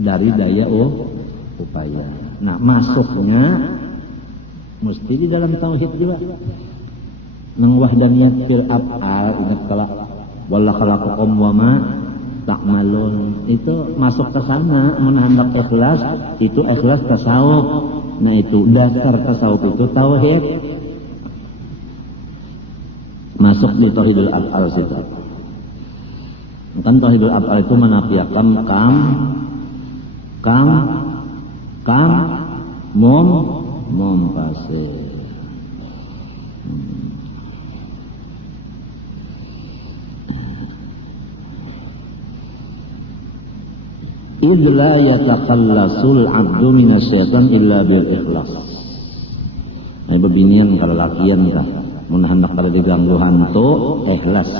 dari daya upaya. Nah, masuknya mesti di dalam tauhid juga. Nang wahdaniyat fil af'al, ingat kala wala khalaqakum wa ma ta'malun, itu masuk ke sana. Menhandak ikhlas, itu ikhlas tasawuf. Nah, itu dasar tasawuf itu tauhid. Masuk di tauhidul af'al situ. Kan tauhidul af'al itu menafikan kam mum pasif. Idla yatakhallasul abdu minasyaitan illa bil ikhlas. Nah, beginian kalau lakian kah mun hendak kada diganggu hantu, ikhlas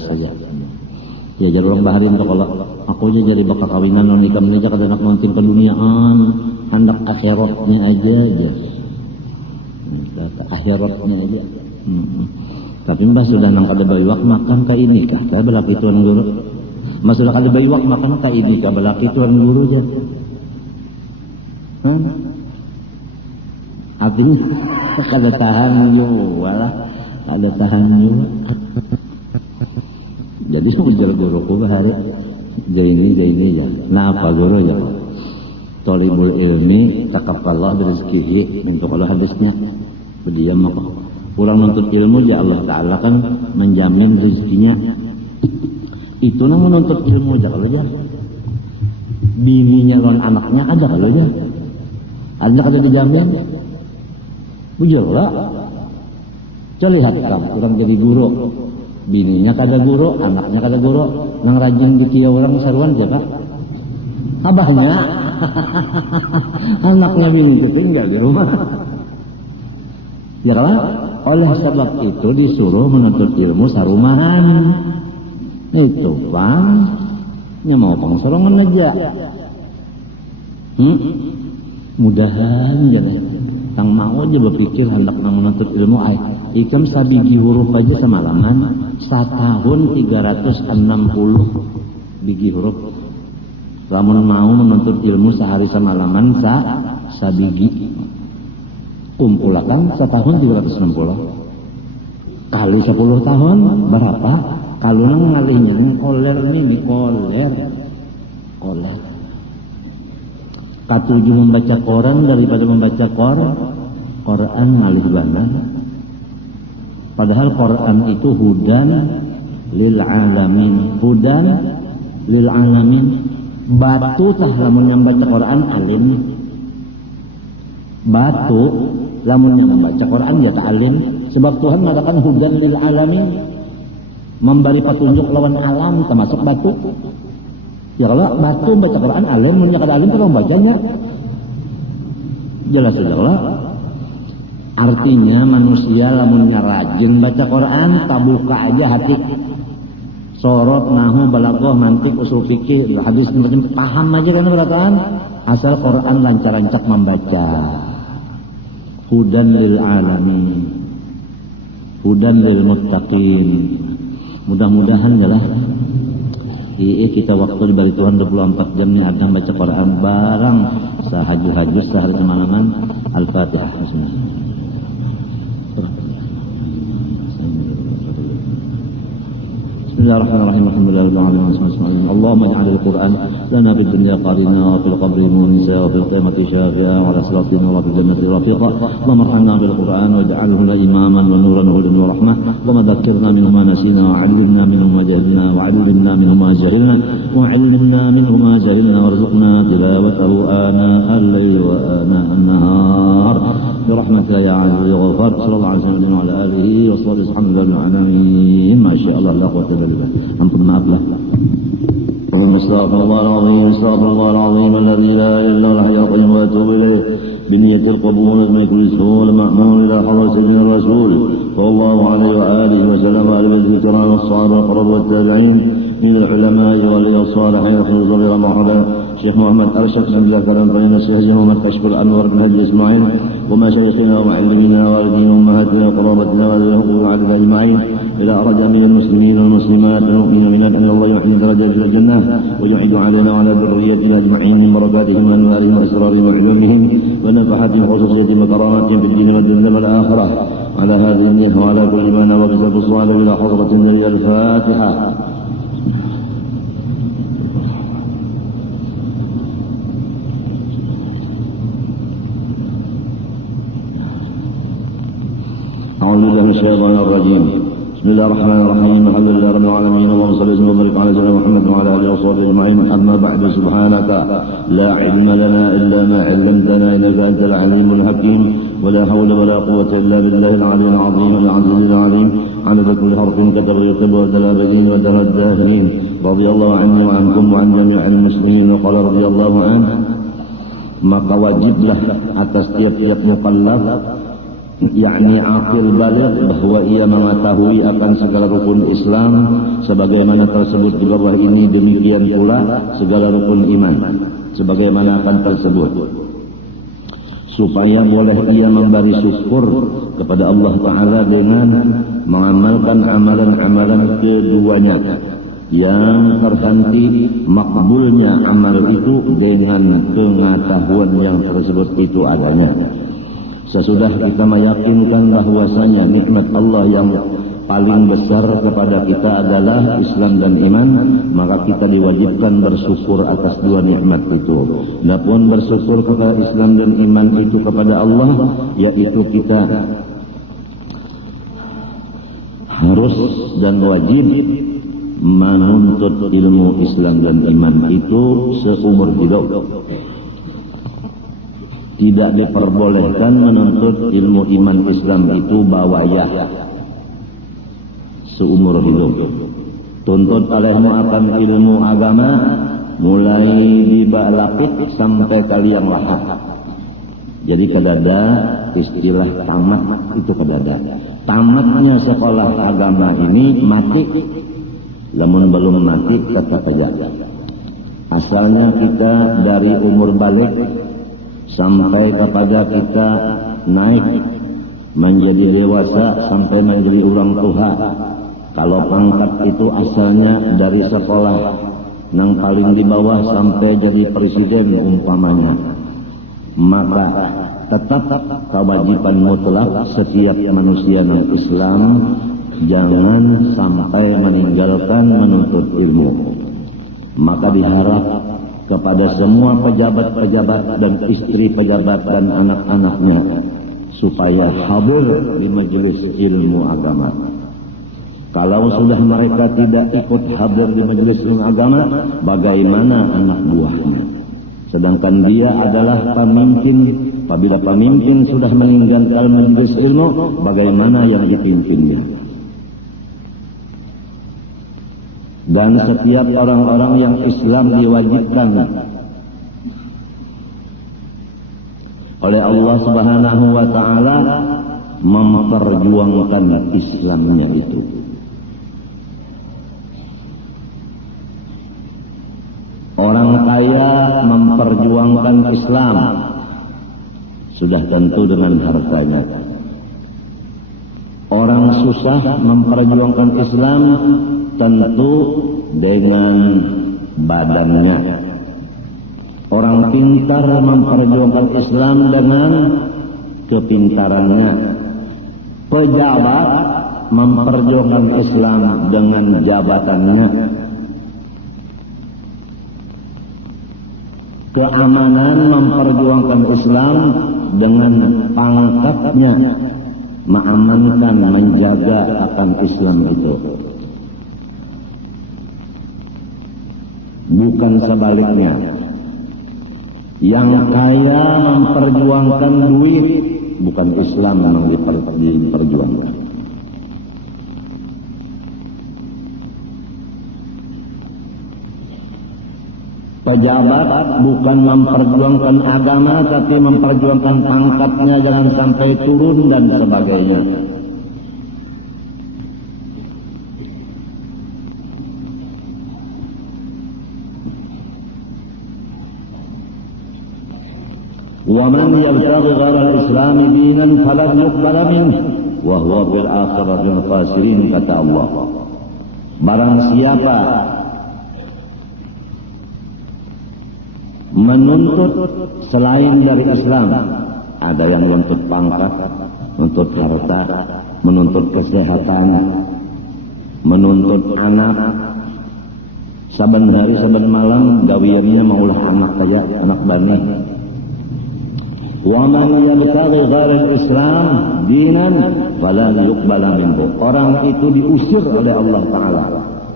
saja. Ya jadi orang bahari untuk kalau aku aja jadi bakal kawinan non nikah menikah kada nak nonton keduniaan, hendak akhiratnya aja. Akhiratnya aja. Tapi mbah sudah nang kada baywak makan ka ini kah? Saya belaki tuan guru. Mbah sudah kada baywak makan ka ini kah? Belaki tuan guru aja. Artinya kada tahan juga lah. Kada tahan juga. Jadi ujar guruku bahari gini ya. Nah apa guru ya? Tolibul ilmi takafallah birizkihi, untuk Allah hadisnya. Dia maka kurang menuntut ilmu ya Allah Ta'ala kan menjamin rezekinya. Itu nang menuntut ilmu aja kalau ya. Bininya lawan anaknya ada kalau ya. Ada kada dijamin. Ujar lah. Coba lihat kamu orang jadi guru. Bininya kada guru, anaknya kada guru, nang rajin dikieu orang saruan siapa? Abahnya. Anaknya bini itu tinggal di rumah. Ya kan? Oleh sebab itu disuruh menuntut ilmu sarumahan. Itu bang, nya mau pangsorongan aja. Mudahan jangan. Tang mau aja berpikir hendak menuntut ilmu ikam sabigi huruf aja semalaman. Setahun 360 biji huruf. Lamun mau menuntut ilmu sehari semalaman sabigi kumpulakan setahun 360 kali 10 tahun berapa? Kalau nang ngalinya koler nih koler katuju membaca Quran daripada membaca Quran ngalih banget. Padahal Quran itu hudan lil alamin. Batu tah lamun membaca Quran alim. Batu lamun membaca Quran ya tak alim. Sebab Tuhan mengatakan hudan lil alamin, memberi petunjuk lawan alam termasuk batu. Ya kalau batu membaca Quran alim, mun kada alim kalau membacanya. Jelas lah. Artinya manusia lamunnya rajin baca Quran, tabuka aja hati. Sorot, nahu, balaghah, mantik, usul fikih, hadis macam paham aja kan berataan. Asal Quran lancar-lancar membaca. Hudan lil alamin. Hudan lil muttaqin. Mudah-mudahan jelas. Kita waktu diberi Tuhan 24 jam ni ada baca Quran barang sahaju-haju sehari semalaman. Al-Fatihah. Bismillah. بسم الله الرحمن الرحيم الحمد لله رب العالمين اللهم اجعل القرآن لنا في الدنيا قارنا وفي القبر مونسا وفي القيامة شافعا وعلى صراط وفي الجنة رفيقا اللهم ارحمنا بالقرآن واجعله لنا إماما ونورا وهدى ورحمة اللهم ذكرنا منه ما نسينا وعلمنا منه ما جهلنا وعلمنا منه ما جهلنا وعلمنا منه ما جهلنا وارزقنا تلاوته آناء الليل وآناء النهار برحمتك يا عزيز يا غفار صلى الله عليه وسلم وعلى آله وصحبه الحمد لله العالمين ما شاء الله لا قوة إلا بالله أنتم معنا استغفر الله العظيم الذي لا إله إلا هو الحي القيوم وأتوب إليه بنية القبول من كل سهول مأمون إلى حضرة سيدنا الرسول صلى الله عليه وآله وسلم وآل بيته الكرام الصحابة القرب والتابعين من العلماء والأولياء الصالحين خير غير مرحبا الشيخ محمد أرشد بن ذكر بين السهج ومن كشف الأنور بن هدي إسماعيل ومشايخنا ومعلمينا والدينا وأمهاتنا وقرابتنا والحقوق على أجمعين إذا أراد من المسلمين والمسلمات والمؤمنين أن الله يحيي درجات في الجنة ويعيد علينا وعلى ذريتنا أجمعين من بركاتهم وأنوارهم وأسرارهم وعلومهم ونفحاتهم وخصوصيتهم وكراماتهم في الدين والدنيا والآخرة على هذه النية وعلى كل ما نوقف الصالح إلى حضرة النبي. الفاتحة. أعوذ بالله من الشيطان الرجيم. بسم الله الرحمن الرحيم. الحمد لله رب العالمين اللهم صل وسلم وبارك على سيدنا محمد وعلى آله وصحبه أجمعين. أما بعد سبحانك لا علم لنا إلا ما علمتنا إنك أنت العليم الحكيم ولا حول ولا قوة إلا بالله العلي العظيم العزيز العليم عدد كل حرف كتب يكتب ودل أبدين ودل الداهرين. رضي الله عني وعنكم وعن جميع المسلمين. وقال رضي الله عنه. Maka wajiblah atas tiap-tiap mukallaf, yakni aqil baligh, bahwa ia mengetahui akan segala rukun Islam sebagaimana tersebut di bawah ini, demikian pula segala rukun iman sebagaimana akan tersebut, supaya boleh ia memberi syukur kepada Allah Ta'ala dengan mengamalkan amalan-amalan keduanya, yang terhenti makbulnya amal itu dengan pengetahuan yang tersebut itu adanya. Sesudah kita meyakinkan bahwasanya nikmat Allah yang paling besar kepada kita adalah Islam dan iman, maka kita diwajibkan bersyukur atas dua nikmat itu. Adapun bersyukur kepada Islam dan iman itu kepada Allah, yaitu kita harus dan wajib menuntut ilmu Islam dan iman itu seumur hidup. Tidak diperbolehkan menuntut ilmu iman Islam itu bawayah seumur hidup. Tuntut olehmu akan ilmu agama mulai di balapit sampai kaliang lahat. Jadi kedada, istilah tamat itu kedada. Tamatnya sekolah agama ini mati, namun belum mati tetap saja. Asalnya kita dari umur balik sampai kepada kita naik menjadi dewasa sampai menjadi orang tua. Kalau pangkat itu asalnya dari sekolah yang paling di bawah sampai jadi presiden umpamanya, maka tetap kewajiban mutlak setiap manusia yang Islam jangan sampai meninggalkan menuntut ilmu. Maka diharap kepada semua pejabat-pejabat dan istri pejabat dan anak-anaknya supaya hadir di majelis ilmu agama. Kalau sudah mereka tidak ikut hadir di majelis ilmu agama, bagaimana anak buahnya? Sedangkan dia adalah pemimpin. Apabila pemimpin sudah meninggalkan majelis ilmu, bagaimana yang dipimpinnya? Dan setiap orang-orang yang Islam diwajibkan oleh Allah Subhanahu wa Ta'ala memperjuangkan Islamnya itu. Orang kaya memperjuangkan Islam sudah tentu dengan hartanya. Orang susah memperjuangkan Islam tentu dengan badannya. Orang pintar memperjuangkan Islam dengan kepintarannya. Pejabat memperjuangkan Islam dengan jabatannya. Keamanan memperjuangkan Islam dengan pangkatnya, mengamankan, menjaga akan Islam itu. Bukan sebaliknya. Yang kaya memperjuangkan duit, bukan Islam yang diperjuangkan. Pejabat bukan memperjuangkan agama, tapi memperjuangkan pangkatnya jangan sampai turun dan sebagainya. وَمَنْ يَبْتَغِ غَيْرَ الْإِسْلَامِ دِينًا فَلَنْ يُقْبَلَ مِنْهُ wa huwa bil akhirati minal khasirin, kata Allah. Barang siapa menuntut selain dari Islam, ada yang menuntut pangkat, menuntut harta, menuntut kesehatan, menuntut anak, saban hari saban malam gawiannya maulah anak saja, anak bani. Wa man yabtaghi ghairal Islam dinan fala yuqbala minhu. Orang itu diusir oleh Allah Ta'ala,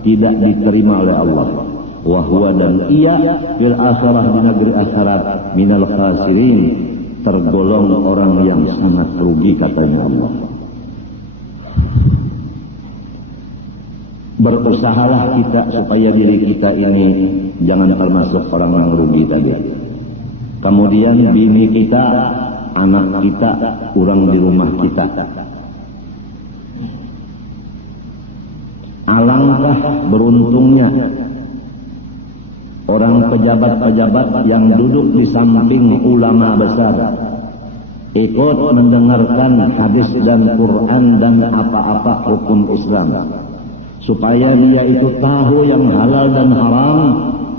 tidak diterima oleh Allah. Wa huwa dan ia fil akhirah di negeri akhirat minal khasirin, tergolong orang yang sangat rugi, katanya Allah. Berusahalah kita supaya diri kita ini jangan termasuk orang yang rugi tadi. Kemudian bini kita, anak kita, orang di rumah kita. Alangkah beruntungnya orang pejabat-pejabat yang duduk di samping ulama besar, ikut mendengarkan hadis dan Quran dan apa-apa hukum Islam, supaya dia itu tahu yang halal dan haram,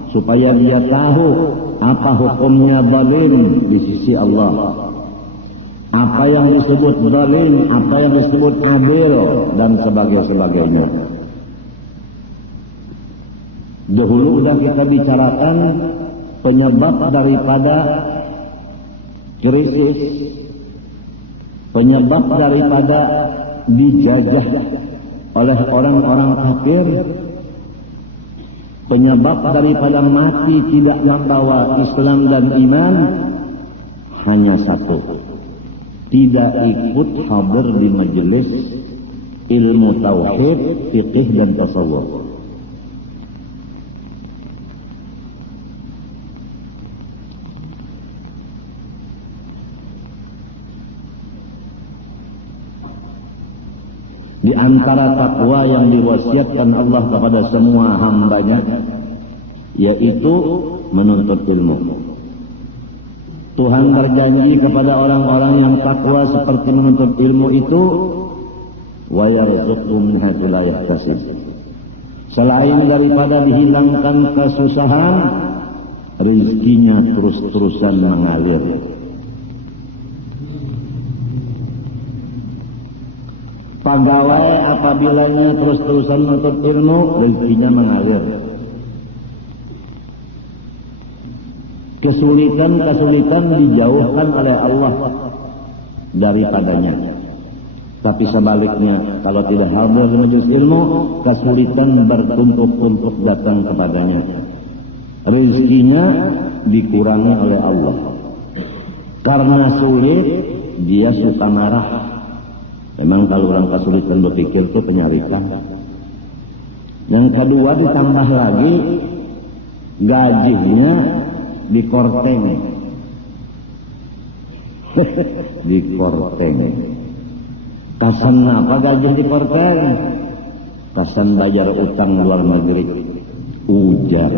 supaya dia tahu apa hukumnya zalim di sisi Allah, apa yang disebut zalim, apa yang disebut adil, dan sebagainya. Dahulu sudah kita bicarakan penyebab daripada krisis, penyebab daripada dijajah oleh orang-orang kafir, penyebab daripada mati tidak membawa Islam dan iman hanya satu: tidak ikut hadir di majelis ilmu tauhid, fikih dan tasawuf. Di antara takwa yang diwasiatkan Allah kepada semua hambanya, yaitu menuntut ilmu. Tuhan berjanji kepada orang-orang yang takwa seperti menuntut ilmu itu, wa yarzuqhum min haitsu la yahtasib. Selain daripada dihilangkan kesusahan, rezekinya terus-terusan mengalir. Pegawai apabila terus-terusan menuntut ilmu, rezekinya mengalir. Kesulitan dijauhkan oleh Allah daripadanya. Tapi sebaliknya, kalau tidak hadir di majelis ilmu, kesulitan bertumpuk-tumpuk datang kepadanya. Rezekinya dikurangi oleh Allah. Karena sulit, dia suka marah. Memang kalau orang kesulitan berpikir itu penyarikan. Yang kedua, ditambah lagi gajinya dikorteng. Dikorteng. Kasan apa gaji dikorteng? Kasan bayar utang luar negeri. Ujar.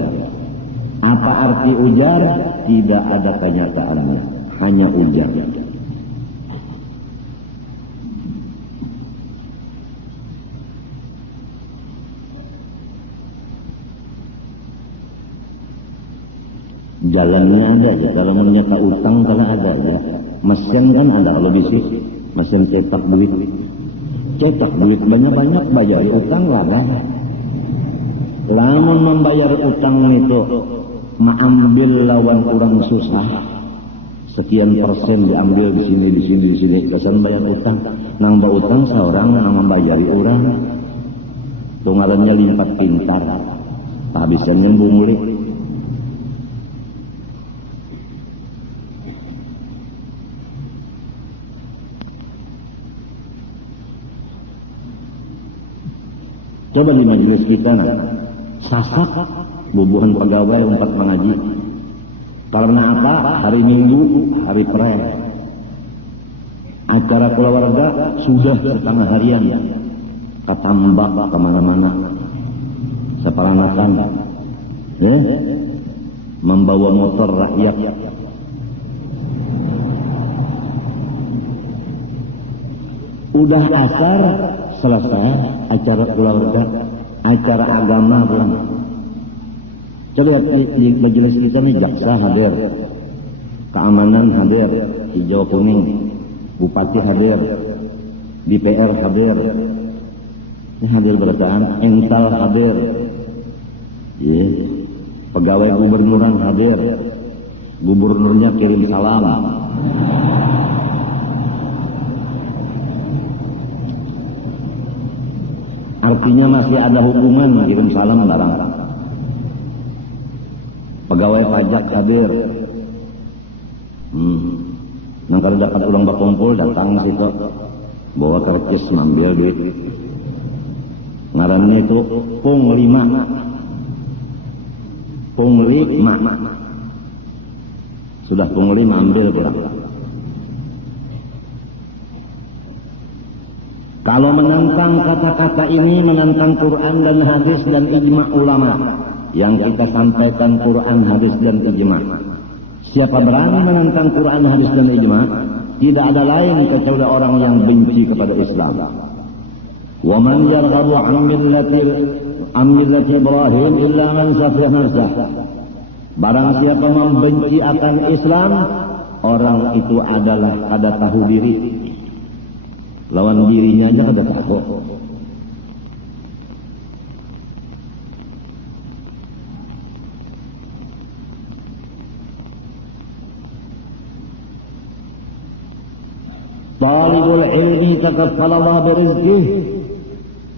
Apa arti ujar? Tidak ada kenyataannya, hanya ujar. Jalannya ada aja, kalau menyeka utang kalau ada ya. Mesin kan ada, kalau bisa mesin cetak duit banyak-banyak, bayar utang lah kan. Lamun membayar utang itu mengambil lawan orang susah, sekian persen diambil di sini, kesan bayar utang, nambah utang seorang nang membayari orang, tunggalannya limpat pintar, habisnya nyembung mulik. Coba di majelis kita, sasak bubuhan pegawai untuk mengaji. Karena apa? Hari Minggu, hari pre. Acara keluarga sudah setengah harian. Ketambak kemana-mana. Seperanakan. Membawa motor rakyat. Udah asar selesai acara keluarga, acara agama pulang. Coba di majelis kita nih jaksa hadir, keamanan hadir, hijau kuning, bupati hadir, DPR hadir, ini hadir berataan, ental hadir, pegawai gubernuran hadir, gubernurnya kirim salam. Artinya masih ada hubungan kirim salam barang. Pegawai pajak hadir. Nang kada dapat ulang bakumpul datang situ bawa kertas ngambil duit. Ngarannya itu punglima. Punglima. Sudah punglima ambil pulang. Kalau menentang kata-kata ini, menentang Quran dan hadis dan ijma' ulama yang kita sampaikan Quran, hadis dan ijma'. Siapa berani menentang Quran, hadis dan ijma', tidak ada lain kecuali orang yang benci kepada Islam. Wa man yarghabu an millati Ibrahim illa man safiha nafsah. Barang siapa membenci akan Islam, orang itu adalah kada tahu diri. Lawan dirinya aja kada tahu. Talibul ilmi takaffalallah birizqih.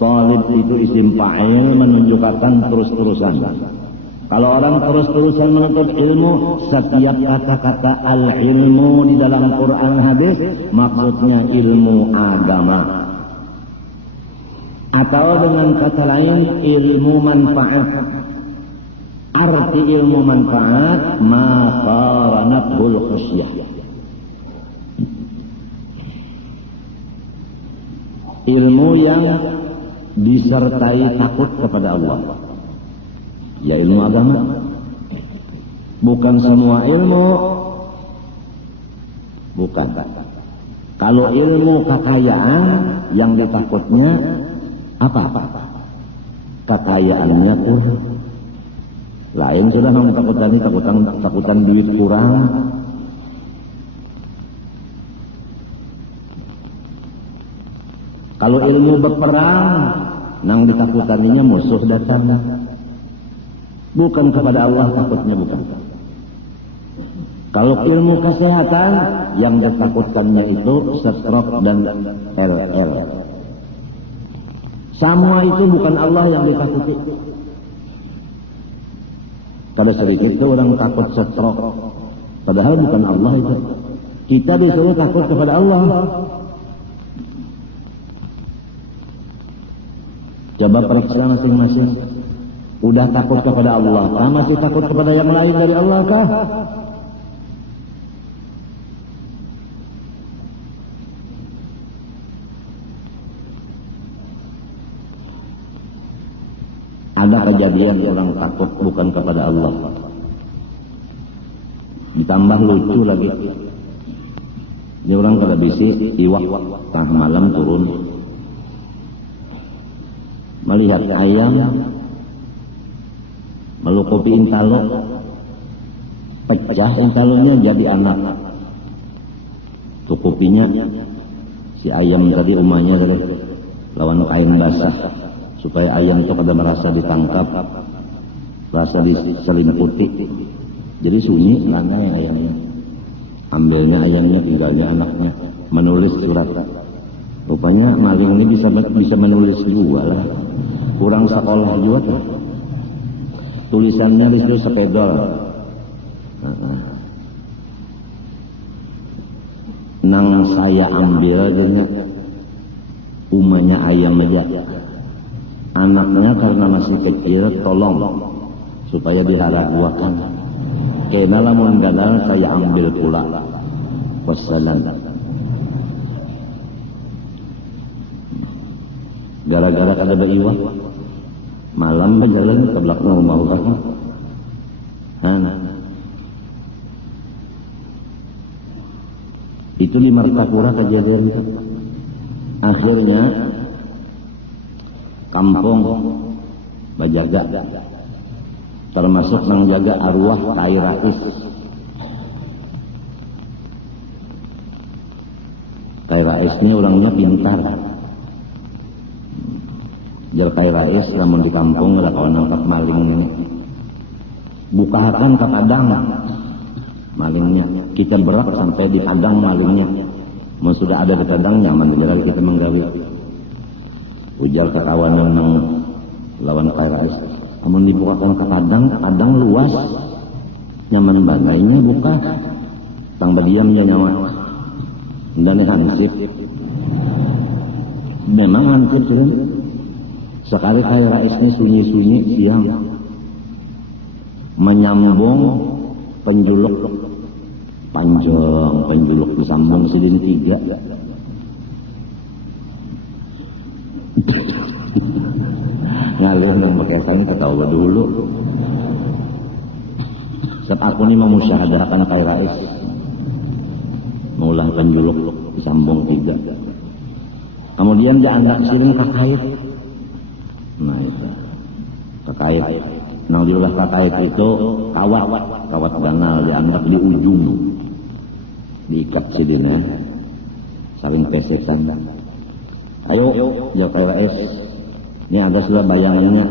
Talib itu isim fa'il menunjukkan terus-terusan. Kalau orang terus-terusan menuntut ilmu, setiap kata-kata al-ilmu di dalam Quran hadis maksudnya ilmu agama. Atau dengan kata lain ilmu manfaat. Arti ilmu manfaat ma qaranatul khusyah. Ilmu yang disertai takut kepada Allah. Ya ilmu agama. Bukan semua ilmu. Bukan. Kalau ilmu kekayaan yang ditakutnya apa? Kekayaannya kurang. Lain sudah kamu takutan duit kurang. Kalau ilmu berperang, nang ditakutaninya musuh datang. Bukan kepada Allah takutnya, bukan. Kalau ilmu kesehatan, yang ditakutkannya itu stroke dan LL. Semua itu bukan Allah yang ditakuti. Kada sedikit itu orang takut stroke, padahal bukan Allah itu. Kita disuruh takut kepada Allah. Coba periksa masing-masing. Udah takut kepada Allah kah? Masih takut kepada yang lain dari Allah kah? Ada kejadian orang takut bukan kepada Allah. Ditambah lucu lagi. Ini orang kada bisi iwak tengah malam turun. Melihat ayam melukupi intalo, pecah intalonya jadi anak. Tukupinya si ayam tadi umahnya tadi lawan kain basah supaya ayam itu kada merasa ditangkap, merasa diselimputi. Jadi sunyi lantai ayamnya. Ambilnya ayamnya, tinggalnya anaknya. Menulis surat. Rupanya maling ini bisa menulis juga lah. Kurang sekolah juga tuh. Tulisannya di situ sepedol. Nang saya ambil dengan umahnya ayam aja. Anaknya karena masih kecil, tolong supaya diharaguakan. Kena lamun gadal saya ambil pula. Wassalam. Gara-gara kada beriwak, malam berjalan ke belakang rumah orang. Itu di Martapura kejadian itu. Akhirnya kampung bajaga termasuk menjaga arwah Kai Rais. Kai Rais ini orangnya pintar. Jal Kai Rais namun di kampung ada kawan nangkap maling ini. Bukakan ke padang malingnya. Kita berak sampai di padang malingnya. Mau sudah ada di padang nyaman berarti kita menggali. Ujar ke kawanan yang lawan Kai Rais. Namun dibukakan ke padang luas. Nyaman bagainya buka. Tang berdiamnya nyawa. Dan hansip. Memang hansip sudah. Sekali Kai Rais ini sunyi-sunyi siang. Menyambung penjuluk. Panjang penjuluk disambung sidin 3. Ngalir nang bekesan ketawa dulu. Sebab aku ini memusyahadahkan Kai Rais. Maulah penjuluk disambung 3. Kemudian dia anak siling kakait. Nah itu kakait. Nah diulah kakait itu kawat ganal dianggap di ujung. Diikat sidinnya. Saling pesekan. Ayo ya Kai Rais. Ini ada sudah bayangannya.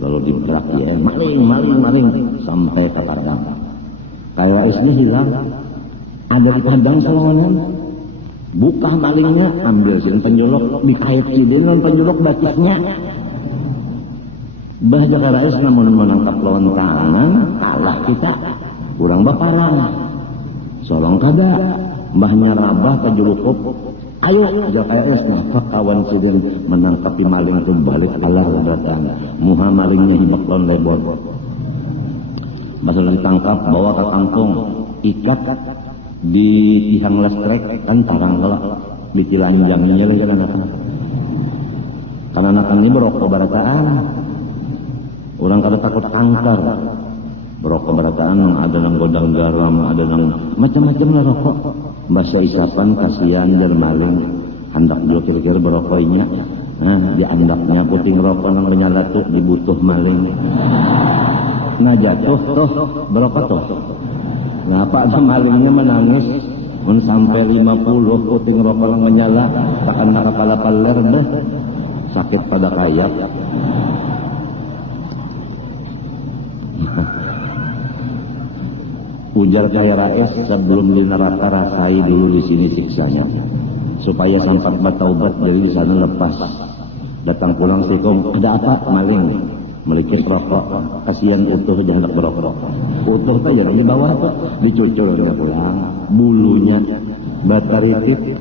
Lalu diberak ya. Maling. Sampai ke padang. Kai Rais ini hilang. Ada di padang semuanya. Buka malingnya. Ambil sin penjuluk. Dikait sidin dan penjuluk bacisnya. Bahja Kai Rais namun menangkap lawan kanan. Kalah kita. Kurang baparang. Solong kada. Mbahnya rabah ke julukup. Ayo Kai Rais nafak kawan sidin menangkapi maling itu balik alar datang. Muha malingnya hibak lawan lebor. Masa ditangkap bawa ke kampung. Ikat di tihang listrik kan tarang kelak. Di cilanjangnya lagi kan. Karena anak ini berokok barataan. Orang kada takut kanker. Berokok barataan ada nang godang garam, ada nang macam-macam lah rokok. Bahasa isapan kasihan dan maling. Hendak dia kira-kira berokoknya. Nah, di andaknya puting rokok nang menyala tuh dibutuh maling. Nah jatuh tuh berokok tuh. Nah apa ada malingnya menangis. Men sampai 50 puting rokok nang menyala. Takkan nak kepala paler dah. Sakit pada kayak. Ujar Kai Rais sebelum di neraka rasai dulu di sini siksanya supaya sampai bertaubat jadi di sana lepas. Datang pulang Assalamualaikum, ada apa maling? Melikit rokok, kasihan utuh dia hendak berokok. Utuh kan yang di bawah tuh dicucul dia pulang, bulunya bataritik,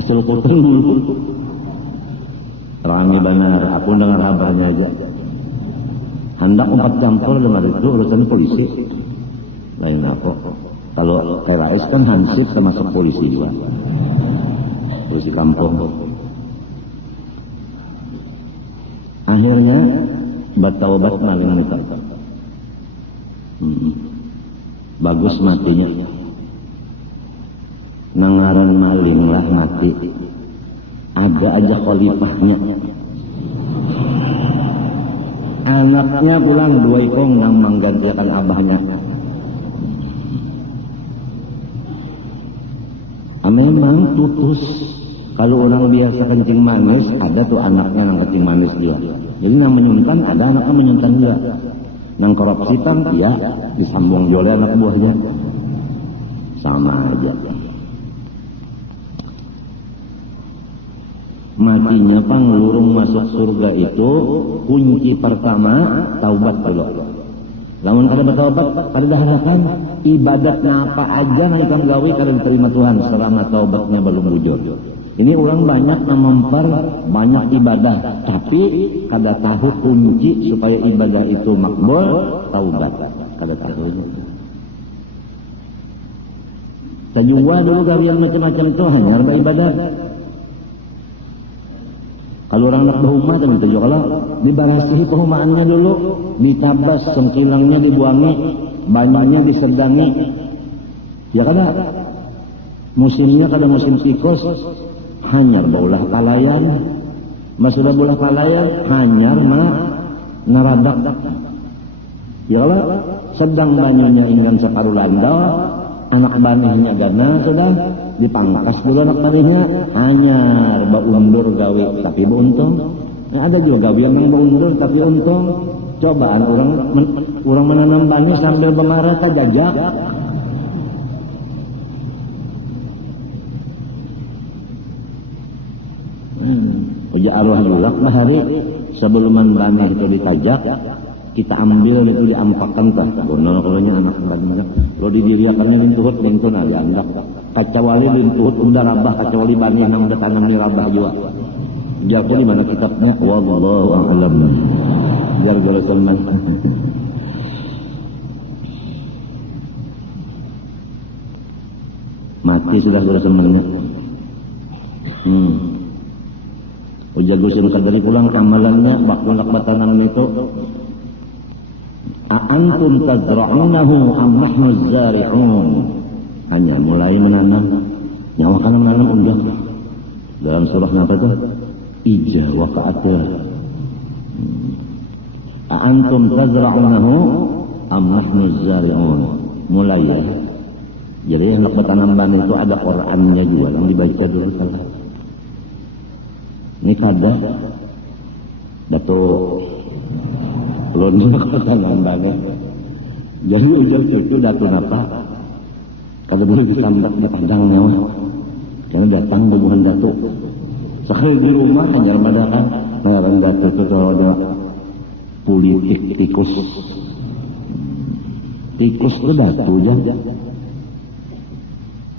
keseluputan bulu. Rangi benar, aku dengar kabarnya aja. Hendak 4 campur dengan itu urusan polisi. Lain apa? Kalau Kai Rais kan hansip termasuk polisi juga. Polisi kampung. Akhirnya bertaubat maling itu. Bagus matinya. Nangaran maling lah mati. Ada aja khalifahnya. Anaknya pulang 2 ikong yang menggantikan abahnya. Memang tutus. Kalau orang biasa kencing manis, ada tuh anaknya yang kencing manis dia. Jadi yang menyuntan, ada anaknya menyuntan juga. Yang korupsi kan, ya disambung oleh anak buahnya. Sama aja. Matinya panglurung masuk surga itu kunci pertama taubat dulu. Lamun kada bertaubat kada daharakan ibadatna apa aja na ikam gawe kada diterima Tuhan selama taubatnya belum wujud. Ini orang banyak memper banyak ibadah tapi kada tahu kunci supaya ibadah itu makbul taubat kada tahu. Tajwa dulu gawian macam-macam tuh hanya ibadah. Kalau orang nak berhumah kan itu kalau dibarasihi perumahannya dulu, ditabas sengkilangnya dibuangi, banyaknya disedangi, ya kan? musimnya kada musim tikus hanyar baulah palayan, masudah bolah palayan hanyar naradak. Yalah sedang banyunya ingin separuh landau, anak banihnya gana sudah dipangkas dulu anak banihnya hanyar baundur gawe tapi beuntung. Nah, ada juga gawe yang baundur tapi untung. Cobaan orang menanam banyu sambil bemarah jajak. Aja arwah julak bahari sebelum banyu itu ditajak, kita ambil itu diampakan tah. Gono kalanya anak banyu. Lo di diri akan lintuhut lingkun agak andak. Kacawali lintuhut udah rabah kacawali banyu yang udah tanam di rabah juga. Jalpo di mana kitabnya wallahu a'lam. Biar gue Rasulullah. Mati sudah gue Rasulullah. Ujar gue suruh dari pulang amalannya bakulak batanam itu. A'antum tazra'unahu am nahnu zari'un. Hanya mulai menanam. Nyawa kan menanam undak. Dalam surah apa itu? Ija waqa'atul. Antum tazra'unahu am nahnu zari'un. Mulai ya. Jadi yang bertanam ban itu ada Qur'annya juga yang dibaca dulu salah. Ini kada batu lonnya bertanam ban. Jadi ujar itu datu apa? Kada boleh ditambak di padang nyawa. Karena datang bubuhan datu. Sekali di rumah hanya madakan ngaran datu itu kalau ada politik tikus itu datu ya.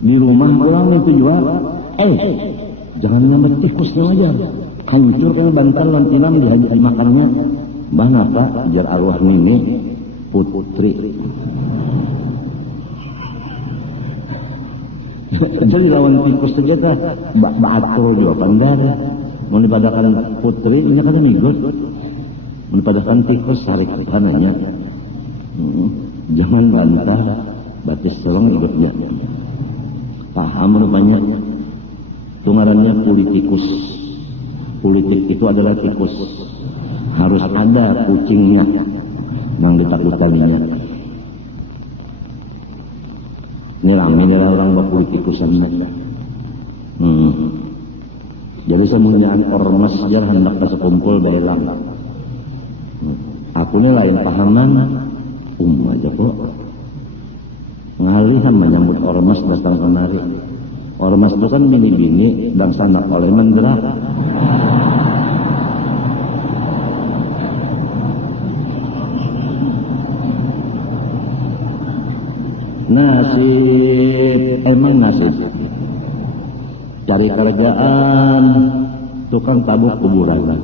Di rumah pulang itu jual jangan nambah tikusnya aja hancur kan bantal lantinam dimakannya bang apa jar arwah nini putri jadi lawan tikus saja kah ba'atul juga pandar mau dipadakan putri ini kan migot menipadakan tikus sarik kanannya. Jangan bantah batis serong hidupnya. Paham rupanya. Tungarannya politikus. Politik itu adalah tikus. Harus ada kucingnya yang ditakutaninya. Ini rame nih orang berpolitikusan. Jadi semuanya ormas jar hendak sekumpul belelang. Aku ini lain pahaman aja kok ngalih sama menyambut ormas datang kemari. Ormas itu kan bini-bini bangsa nak oleh menggerak. Nasib emang nasib cari kerjaan tukang tabuk kuburan.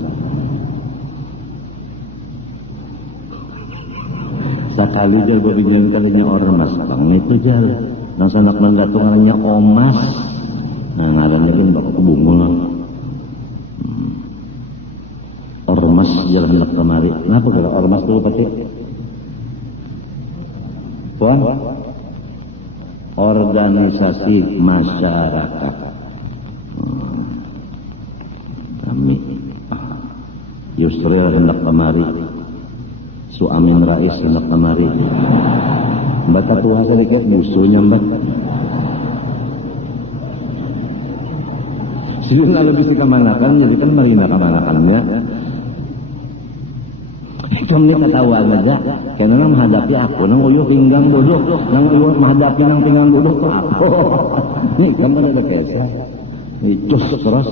Sekali dia berbingung kalinya ormas bang itu jal yang sanak menggantung orangnya omas nah ngarannya kan bakal kebungul ormas jalan hendak kemari. Kenapa kira ormas itu pasti wah organisasi masyarakat kami Yusril hendak kemari Suamin Rais hendak kemari. Mbak tua sedikit musuhnya mbak. Siun kalau bisa kemanakan, jadi kan marina kemanakannya. Kami ketahuan aja, karena nang menghadapi aku, nang uyuh pinggang duduk, nang uyuh menghadapi nang pinggang duduk tuh aku. Ini kan ada pesa, itu terus.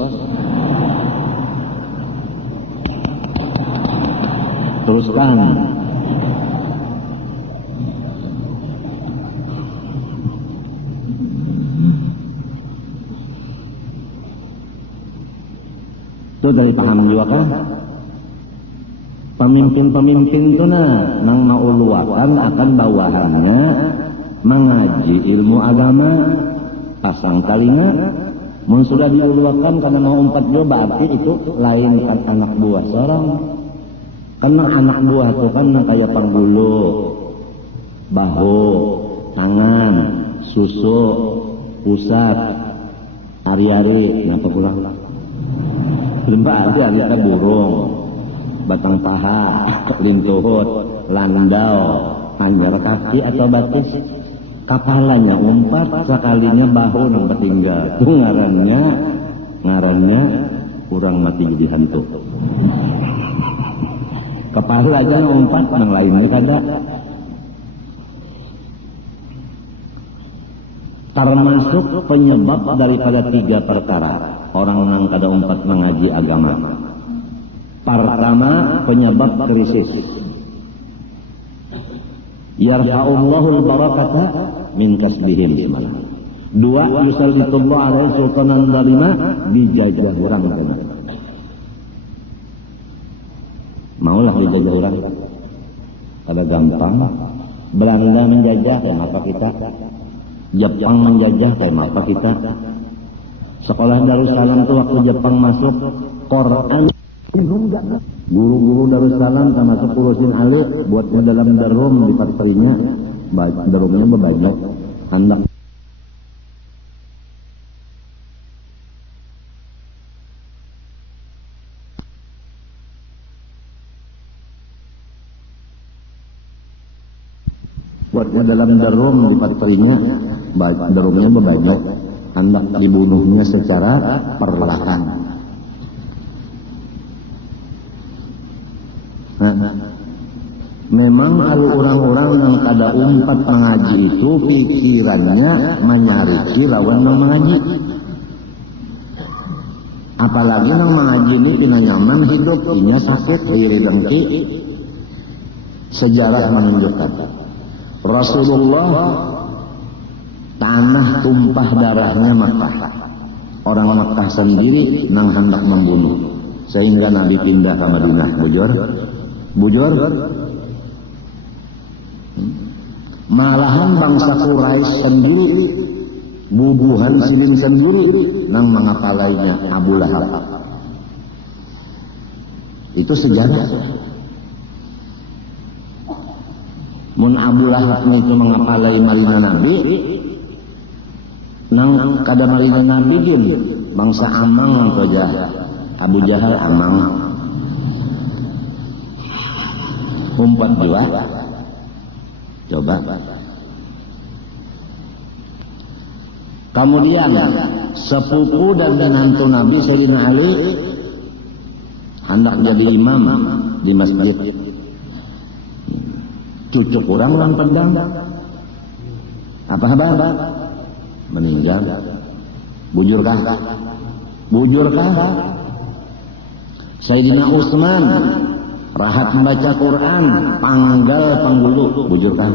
Teruskan. Itu dari paham juga kan? Pemimpin-pemimpin itu nang mauluakan akan bawahannya mengaji ilmu agama pasang kalinya. Mun sudah diuluakan karena mau umpat juga berarti itu lain kan anak buah seorang. Karena anak buah itu kan kayak panggulu, bahu, tangan, susu, pusat, ari-ari, ngapa pulang? Lembah ada kita burung, batang paha, lintuhut, landau, anyar kaki atau batis. Kapalanya umpat, sekalinya bahu nang tertinggal. Itu ngarannya kurang mati jadi hantu. Kepala aja umpat, nang lainnya kada. Termasuk penyebab daripada 3 perkara orang nang kada umpat mengaji agama. Pertama, penyebab krisis. Yarfa'ullahul barakata min kasbihim. 2, yusallitullah alaihi sultanan dalima, dijajah orang. Maulah dijajah orang. Kada gampang. Belanda menjajah, maka kita. Jepang menjajah, maka kita. Sekolah Darussalam itu waktu Jepang masuk, Quran guru-guru Darussalam termasuk Urusin Ali buatnya dalam darum di factory-nya, darumnya bebanyak hendak buatnya dalam darum di factory-nya, darumnya bebanyak hendak dibunuhnya secara perlahan. Nah, memang kalau orang-orang yang kada umpat mengaji itu pikirannya menyariki lawan yang mengaji. Apalagi yang mengaji ini pina nyaman hidup, inya sakit, iri dengki. Sejarah menunjukkan Rasulullah tanah tumpah darahnya Makkah. Orang Makkah sendiri nang hendak membunuh, sehingga Nabi pindah ke Madinah. Bujur. Malahan bangsa Quraisy sendiri, bubuhan siling sendiri nang mengapalainya Abu Lahab. Itu sejarah. Mun Abu Lahabnya itu mengapalai marina Nabi, nang kada marina Nabi gin bangsa Amang atau Abu Jahal Amang. Umpat juga. Coba. Kemudian sepupu dan menantu Nabi Sayyidina Ali hendak jadi imam di masjid. Cucu kurang orang pedang. Apa kabar? Meninggal. Bujurkah? Sayyidina Utsman rahat membaca Quran, panggal penggulu, bujurkan.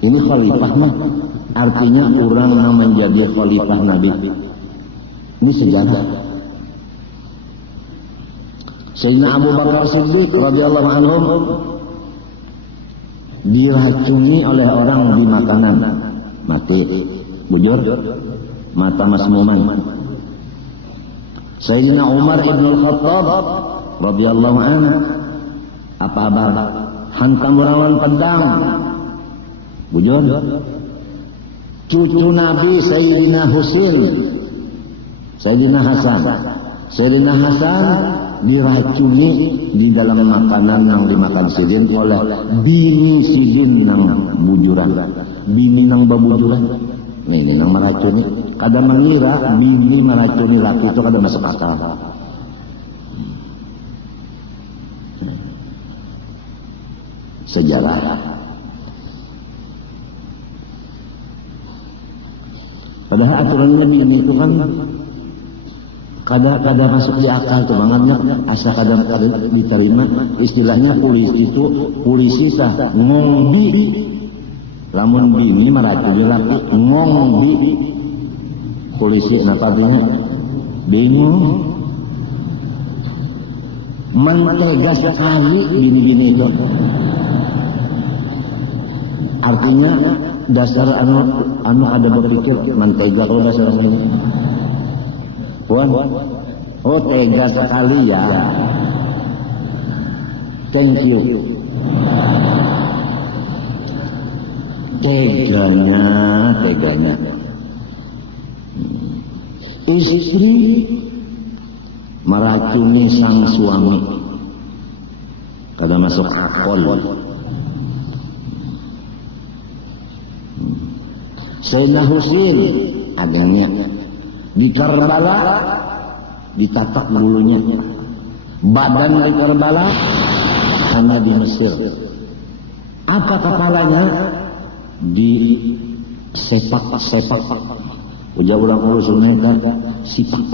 Ini khalifah mah, artinya orang yang menjadi khalifah Nabi. Ini sejarah. Sayyidina Abu Bakar Siddiq radhiyallahu anhu diracuni oleh orang di makanan, mati, bujur, mata masmuman. Sayyidina Umar ibn al-Khattab radhiyallahu anhu apa kabar? Hantam rawan pedang. Bujur. Cucu Nabi Sayyidina Husain, Sayyidina Hasan diracuni di dalam makanan yang dimakan sidin oleh bini sidin nang bujuran. Bini nang babujuran. Nih nang meracuni. Kada mengira bini meracuni laki itu kada masuk akal. Sejarah. Padahal aturan Nabi itu kan kada masuk di akal tuh bangetnya, asa kada diterima. Istilahnya polisi sah ngombi. Lamun bini meracuni laki ngombi. Polisi artinya bingung, mentega sekali bini-bini itu. Artinya dasar anu ada berpikir mentega kalau dasar ini. Puan, oh tega sekali ya. Thank you. Teganya. Istri meracuni sang suami kada masuk akal. Sayyidina Husain adanya di Karbala ditatak bulunya, badan di Karbala hanya di Mesir. Apa kepalanya? Di sepak. Ujar orang urusunnya sipak.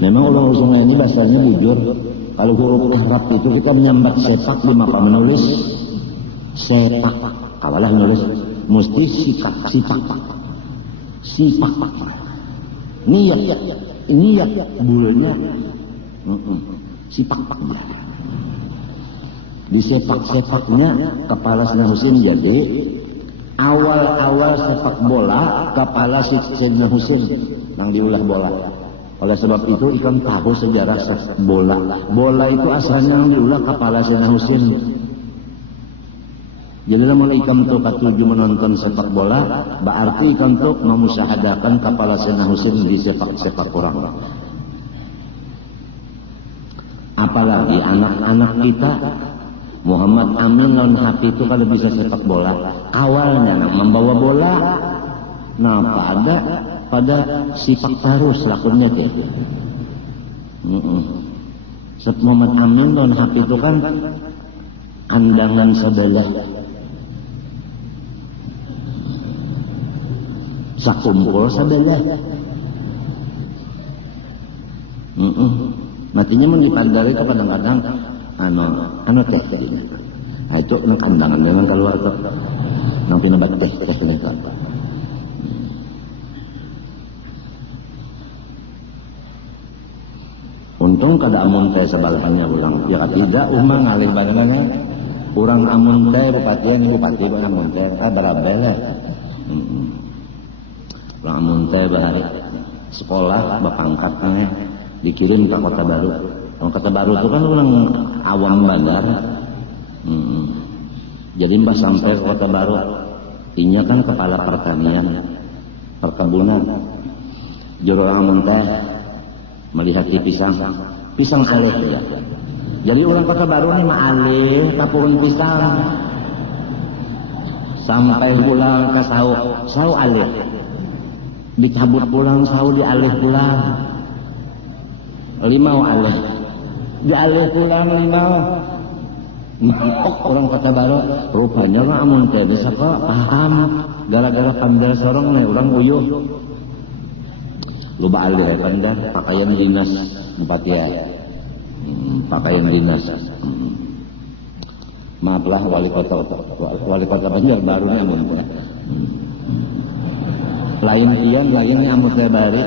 Memang orang urusunnya ini bahasanya bujur. Kalau huruf Arab itu kita menyambat sepak di maka menulis sepak. Awalah menulis mesti sipak. Niat bulannya sipak. Di sepak-sepaknya kepala Sayyidina Husain jadi awal sepak bola kepala Sayyidina Husain yang diulah bola. Oleh sebab itu ikan tahu sejarah sepak bola. Bola itu asalnya yang diulah kepala Sayyidina Husain. Jadi lamun ikan tu katuju menonton sepak bola, berarti ikan tu memusyahadakan kepala Sayyidina Husain di sepak orang. Apalagi anak-anak kita Muhammad Amin non Hafi itu kalau bisa sepak bola, awalnya membawa bola, nah pada sifat terus lakunya teh. Muhammad Amin non Hafi itu kan andangan sebelah, sakumpul sebelah. Matinya mendipandari itu kadang-kadang anu teh tadinya. Nah itu nang kandangan memang keluar tuh. Nang pinabat teh itu. Untung kada amun teh sebalahnya ulang. Ya tidak umah ngalir badannya. Urang amun teh bupati amun teh berabel. Urang amun teh bahari sekolah bapangkatnya dikirim ke Kota Baru. Kota Baru itu kan orang awam bandar. Jadi mbak sampai ke Kota Baru, inya kan kepala pertanian, perkebunan. Juru orang teh melihat di pisang alih ya. Jadi orang Kota Baru ini mah alih kapurun pisang. Sampai pulang ke sau alih. Dicabut pulang sau dialih pulang. Limau alih. Dialih pulang limau. Mangkok orang Kota Baru. Rupanya mah amun teh bisa kok paham. Gara-gara pandar sorong nih orang uyuh. Loba alih pandar pakaian dinas bupati ya. Pakaian dinas. Maaflah wali kota Banjar baru nih amun. Lain amun teh bari.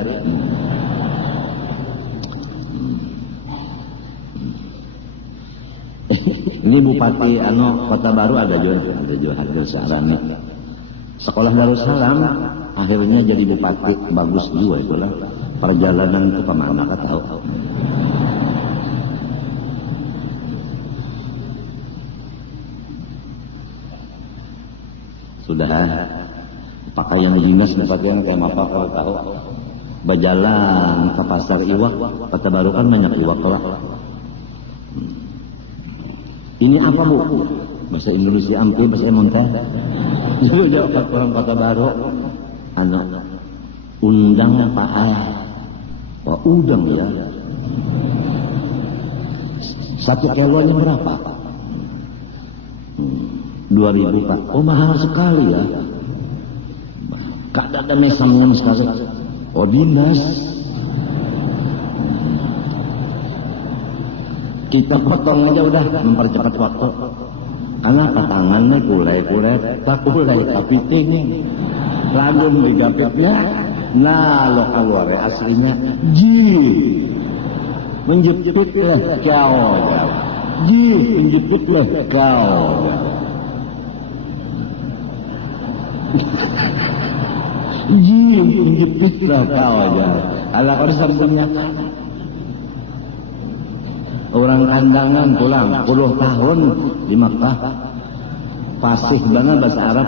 Ini Bupati Kota Baru ada juga Hadir Syarani. Sekolah Darussalam akhirnya jadi bupati, bagus juga itulah. Perjalanan itu kemana kau tahu? Sudah pakaian dinas pakaian kayak apa kau tahu? Berjalan ke pasar iwak, Kota Baru kan banyak iwak lah. Ini apa bu? Bahasa Indonesia ampi, bahasa Montah. Jadi udah orang Kota Baru, undang Pak Wah udang ya. 1 kilonya berapa? 2.000 Pak. Oh mahal sekali ya. Kada ada mesamnya sekali. Oh dinas. Kita potong aja udah mempercepat waktu. Karena tangannya kulai tak kulai tapi ini lagum digapitnya. Nah lo keluar aslinya menjepitlah kau. Menjepitlah kau. Menjepitlah kau aja. Ala kau sambungnya. Orang kandangan pulang 10 tahun di Makkah fasih dana bahasa Arab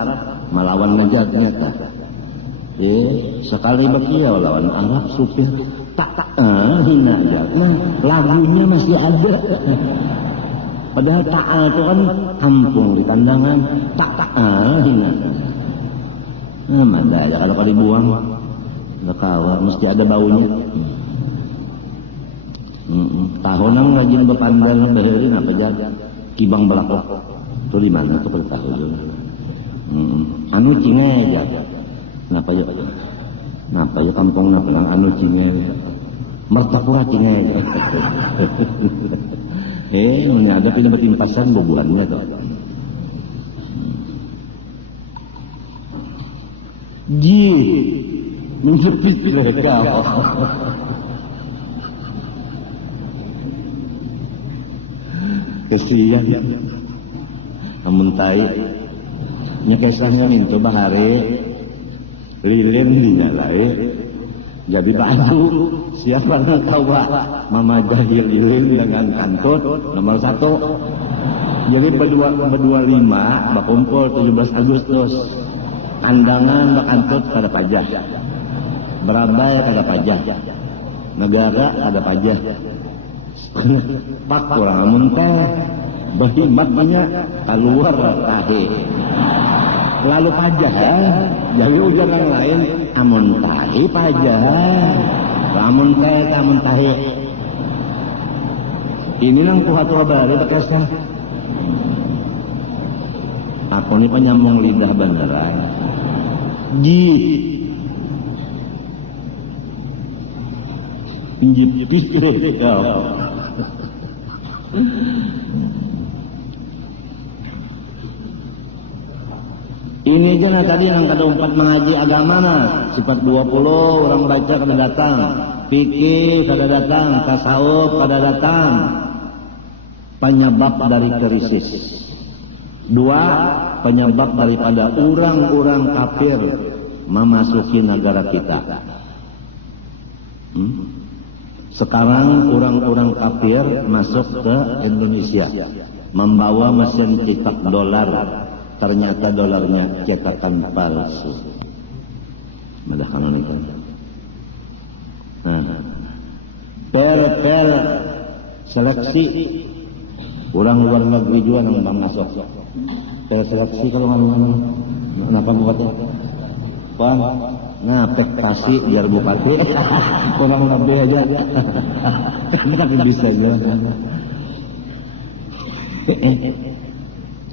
melawan najat nyata. Sekali bakia lawan Arab supir tak hina aja. Nah, lagunya masih ada. Padahal ta'al itu kan kampung di kandangan, tak hina. Nah, mana aja kalau dibuang, nggak kawan, mesti ada baunya. Tahunan ngajin bepandang beherin apa aja, kibang belakok. Itu di mana tuh kalau tahu? Anu cinge aja. Napa ya? Napa ya kampung napa lang anu cinge? Mertapura cinge aja. Ini ada pindah timpasan bubuhannya tuh. Menjepit mereka. Kesian. Namun tai nyekesahnya minta bahari lilin dinyalai jadi batu. Siapa yang tahu Mama Jahil lilin dengan kantut nomor 1. Jadi berdua 5 berkumpul 17 Agustus. Kandangan berkantut kada pajah, berabai kada pajah, negara kada pajah. Pak kurang muntah berhibatnya keluar tahe lalu pajah jadi ujar yang lain amun tahe pajah amun tahe ini nang kuhat wabari bekasah aku ini penyambung lidah beneran pinjip pikir ini aja tadi yang kada 4 mengaji agama sifat 20 orang baca kada datang, fikih kada datang, tasawuf kada datang. Penyebab dari krisis. 2, penyebab daripada orang-orang kafir memasuki negara kita. Sekarang orang-orang kafir masuk ke Indonesia membawa mesin cetak dolar. Ternyata dolarnya cetakan palsu. Madah kanon itu. Nah, per seleksi orang luar negeri juga yang masuk. Per seleksi kalau ngomong kenapa buatnya? Pan, ngapek pasti biar bupati. Kurang lebih aja. Kan bisa aja.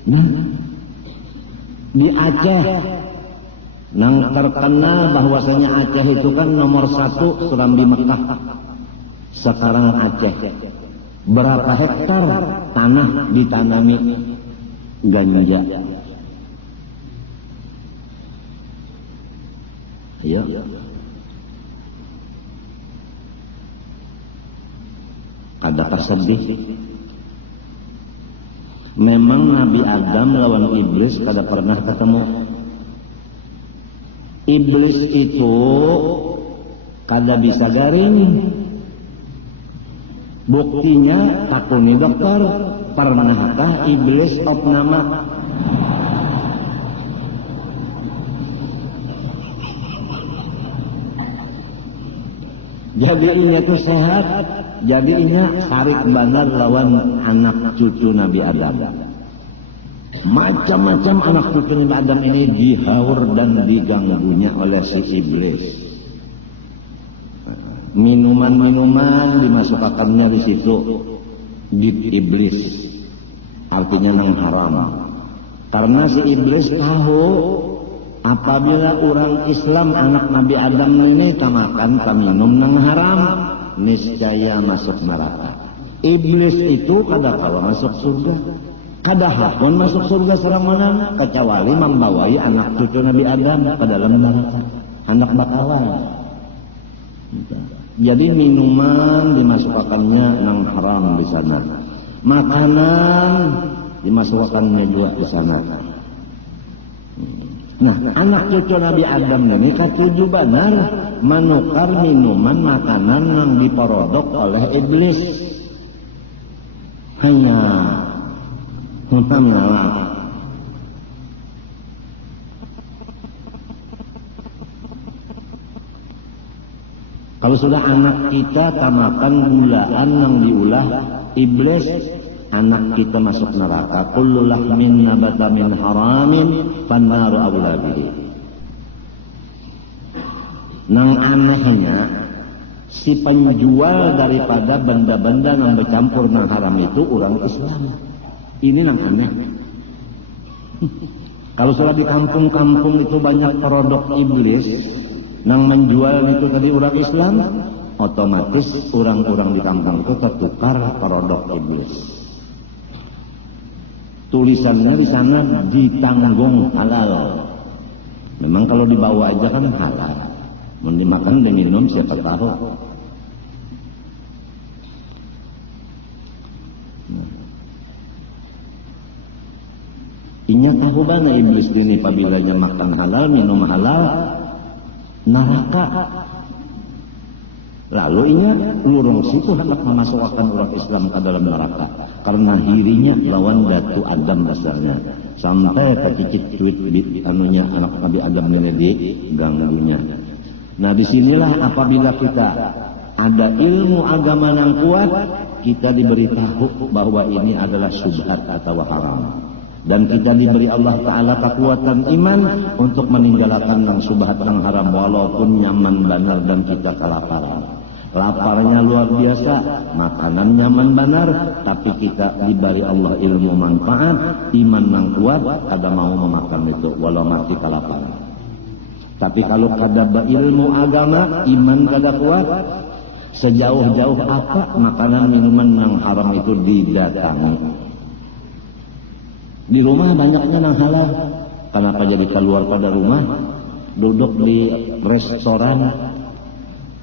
Nah, di Aceh nang terkenal bahwasanya Aceh itu kan nomor 1 Surambi Mekah. Sekarang Aceh berapa hektar tanah ditanami ganja? Ayo. Ada tersedih. Memang Nabi Adam lawan iblis kada pernah ketemu. Iblis itu kada bisa garing. Buktinya takuni dokter, pernahkah iblis opnama? Jadi ini itu sehat. Jadi ini tarik benar lawan anak cucu Nabi Adam. Macam-macam anak cucu Nabi Adam ini dihaur dan diganggunya oleh si iblis. Minuman-minuman dimasukkannya di situ di iblis. Artinya nang haram. Karena si iblis tahu apabila orang Islam anak Nabi Adam ini kamakan kaminum nang haram, niscaya masuk neraka. Iblis itu kada kalah masuk surga, kada hakun masuk surga seramana kecuali membawai anak cucu Nabi Adam ke dalam neraka, anak bakalan. Jadi minuman dimasukkannya nang haram di sana, makanan dimasukkannya juga di sana. Nah, anak cucu Nabi Adam ini katuju benar menukar minuman makanan yang diperodok oleh iblis. Hanya Kalau sudah anak kita tamakan gulaan yang diulah iblis, anak kita masuk neraka. Kullu lahmin nabata min haramin fannaru awla bihi. Nang anehnya, si penjual daripada benda-benda yang bercampur nang haram itu orang Islam. Ini nang aneh. Kalau sudah di kampung-kampung itu banyak produk iblis, nang menjual itu tadi orang Islam, otomatis orang-orang di kampung itu tertukar produk iblis. Tulisannya di sana ditanggung halal. Memang kalau dibawa aja kan halal. Mau dimakan dan minum siapa tahu. Inya tahu bana iblis ini pabilanya makan halal, minum halal, neraka. Lalu inya lurung situ hendak memasukkan orang Islam ke dalam neraka. Karena hirinya lawan Datu Adam besarnya. Sampai kecicit tweet anunya anak Nabi Adam ini di ganggunya. Nah disinilah apabila kita ada ilmu agama yang kuat, kita diberitahu bahwa ini adalah syubhat atau haram. Dan kita diberi Allah Ta'ala kekuatan iman untuk meninggalkan yang subhat yang haram walaupun nyaman benar dan kita kelaparan. Laparnya luar biasa, makanan nyaman benar, tapi kita diberi Allah ilmu manfaat, iman yang kuat, kada mau memakan itu walau mati kelaparan. Tapi kalau kada berilmu agama, iman kada kuat, sejauh-jauh apa makanan minuman yang haram itu didatangi. Di rumah banyaknya yang halal. Kenapa jadi keluar pada rumah? Duduk di restoran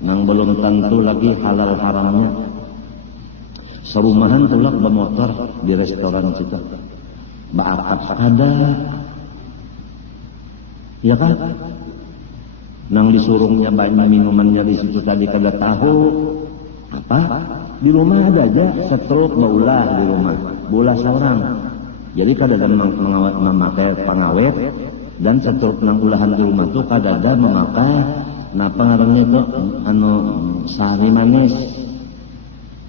yang belum tentu lagi halal haramnya. Serumahan tulak bermotor di restoran situ. Baakad ada. Ya kan? Nang disurungnya banyak minumannya di situ tadi kada tahu. Apa? Di rumah ada aja setruk baulah di rumah. Bola seorang. Jadi kadada memakai pengawet dan setruk nang ulahan di rumah itu kadada memakai napa ngarannya itu sari manis.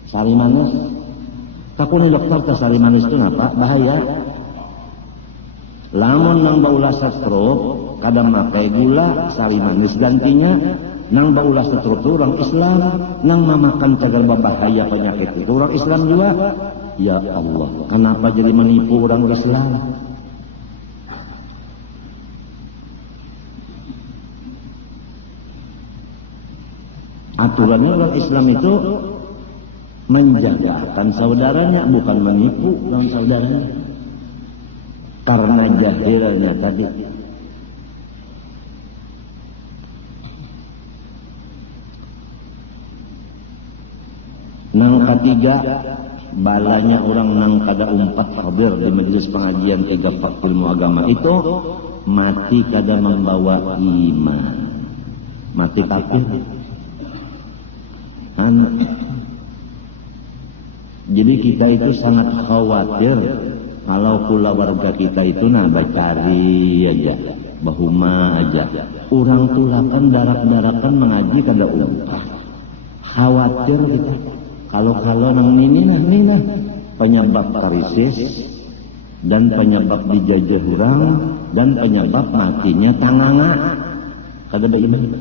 Sari manis. Takuni dokter ke sari manis itu napa? Bahaya. Lamun nang baulah setruk kada memakai gula sari manis gantinya nang baulah setruk itu orang Islam nang memakan cagar bahaya penyakit itu orang Islam juga. Ya Allah, kenapa jadi menipu orang Islam? Aturannya orang Islam itu menjagakan saudaranya, bukan menipu orang saudaranya. Karena jahilnya tadi. Nang ketiga, balanya orang nang kada umpat hadir di majelis pengajian egap ilmu agama itu mati kada membawa iman, mati kafir. Jadi kita itu sangat khawatir kalau pula warga kita itu bacari aja, bahuma aja. Orang tulakan darak-darakan mengaji kada umpat, khawatir kita. Kalau nang nina penyebab krisis dan penyebab dijajah orang dan penyebab matinya tanganga kada bagaimana.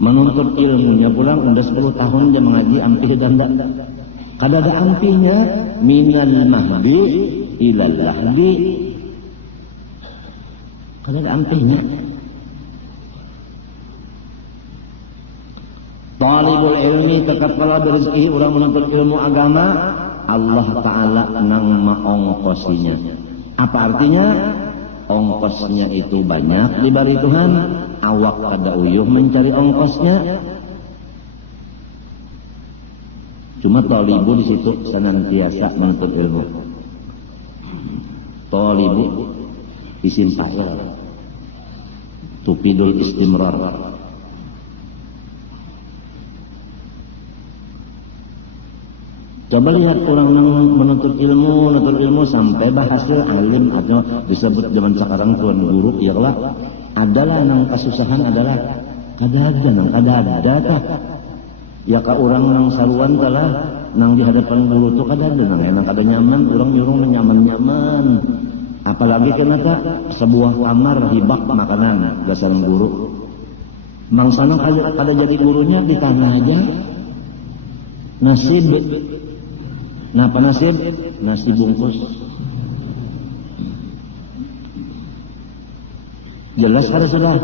Menuntut ilmunya pulang udah 10 tahun dia mengaji ampih dan kada ada ampihnya minal mahdi ilal lahdi, kada ada ampihnya. Talibul ilmi tetap kalau rezeki orang menuntut ilmu agama, Allah Ta'ala nang maongkosinya. Apa artinya? Ongkosnya itu banyak diberi Tuhan, awak kada uyuh mencari ongkosnya. Cuma talibu di situ senantiasa menuntut ilmu. Talibu isim fa'il. Tupidul istimrar. Coba lihat orang yang menuntut ilmu sampai berhasil alim atau disebut zaman sekarang tuan guru, ialah adalah nang kasusahan adalah kada ada ya ka orang nang saruan telah nang di hadapan guru tu kada ada nang kada nyaman, orang nyuruh nyaman. Apalagi kenapa sebuah kamar hibak makanan dasar guru. Mangsana kada jadi gurunya di tanah aja. Nasib. Napa nasib? Nasi bungkus. Jelas kada sudah.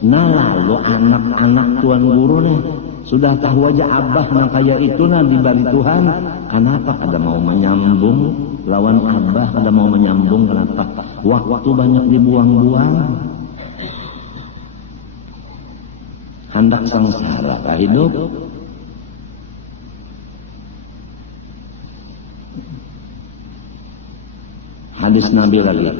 Nah lalu anak-anak tuan guru nih sudah tahu aja abah nang kaya itu nah dibagi Tuhan. Kenapa kada mau menyambung lawan abah, kada mau menyambung? Kenapa? Waktu banyak dibuang-buang. Hendak sengsara kah hidup? Hadis Nabi lagi.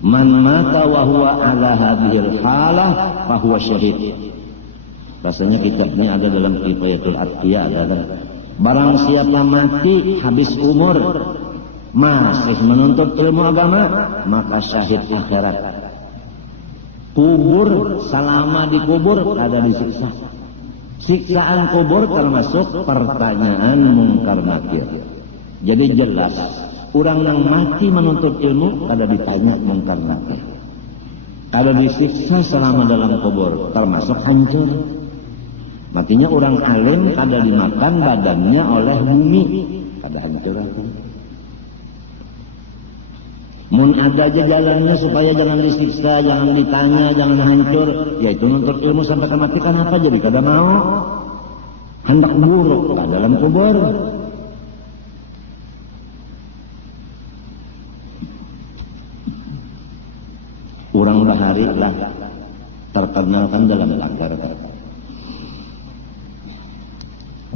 Man mata wa huwa ala hadhil halah fa huwa syahid. Rasanya kitab ini ada dalam Kifayatul Atqiya ada. Barang siapa mati habis umur masih menuntut ilmu agama, maka syahid akhirat. Kubur, selama dikubur ada disiksa. Siksaan kubur termasuk pertanyaan mungkar nakir. Jadi jelas orang yang mati menuntut ilmu ada ditanya mungkar nakir. Ada disiksa selama dalam kubur termasuk hancur. Matinya orang alim ada dimakan badannya oleh bumi, ada hancur apa? Mun ada aja jalannya supaya jangan disiksa, jangan ditanya, jangan hancur, yaitu nuntut ilmu sampai mati. Kenapa jadi kada mau? Hendak buruk dalam kubur. Orang bahari lah terkenalkan dalam langgar.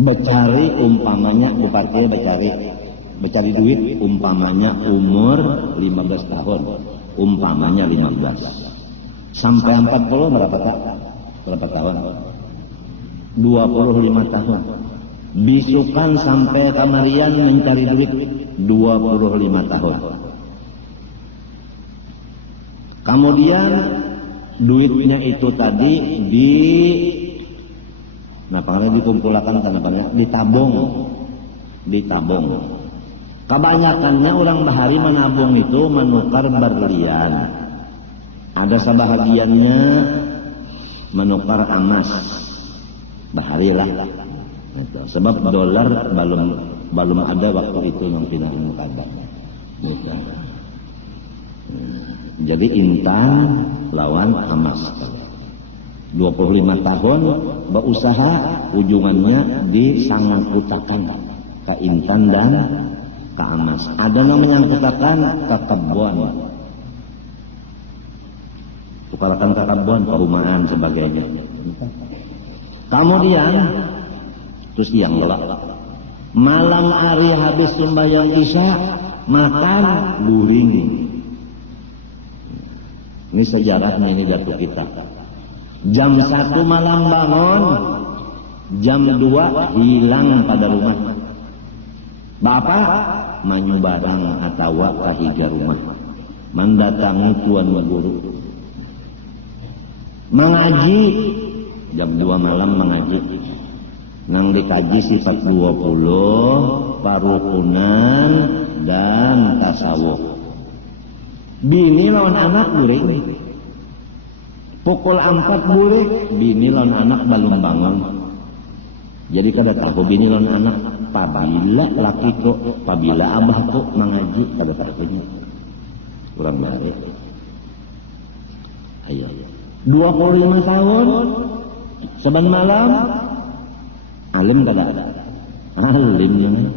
Becari umpamanya bupati becari duit umpamanya umur 15 tahun, umpamanya 15 sampai 40 berapa tahun? 25 tahun. Bisukan sampai kamarian mencari duit 25 tahun. Kemudian duitnya itu tadi dikumpulkan ditabung. Kebanyakannya orang bahari menabung itu menukar berlian. Ada sebahagiannya menukar emas. Bahari lah. Sebab dolar belum ada waktu itu yang tidak menukar. Jadi intan lawan emas. 25 tahun berusaha, ujungannya disangkutakan ke intan dan ke emas. Ada yang menyangkutakan ke kebun, tukarakan ke kebun, perumahan sebagainya. Kemudian terus yang malam hari habis sembahyang isya makan guring. Ini sejarahnya ini Datuk kita. Jam 1 malam bangun, jam 2 hilang pada rumah. Bapak manyu barang atau kahija rumah, mendatangi tuan guru. Mengaji, jam 2 malam mengaji. Nang dikaji sifat 20, parukunan dan tasawuf. Bini lawan anak guring. Pukul 4 boleh, bini lawan anak belum bangun. Jadi kada tahu bini lawan anak, pabila laki kok, pabila abah kok mengaji, kada tahu ini. Kurang baik. Ayo. 25 tahun, saban malam, alim kada ada. Alim.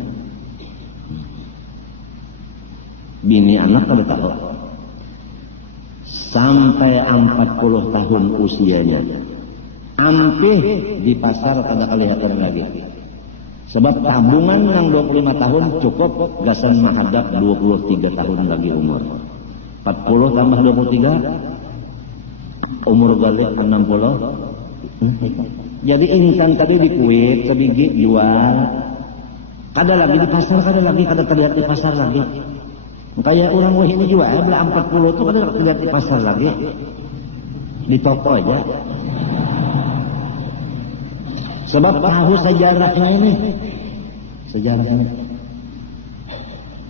Bini anak kada tahu. Sampai 40 tahun usianya, ampih di pasar kada kelihatan lagi. Sebab tabungan yang 25 tahun cukup gasan menghadap 23 tahun lagi umur. 40 tambah 23, umur balik 60. Jadi insan tadi di Kuwait sebiji jual, Kada lagi di pasar, kada terlihat di pasar lagi. Kayak orang wah ini juga, bela 40 tuh kada terlihat di pasar lagi. Di toko aja. Sebab tahu sejarahnya ini. Sejarahnya.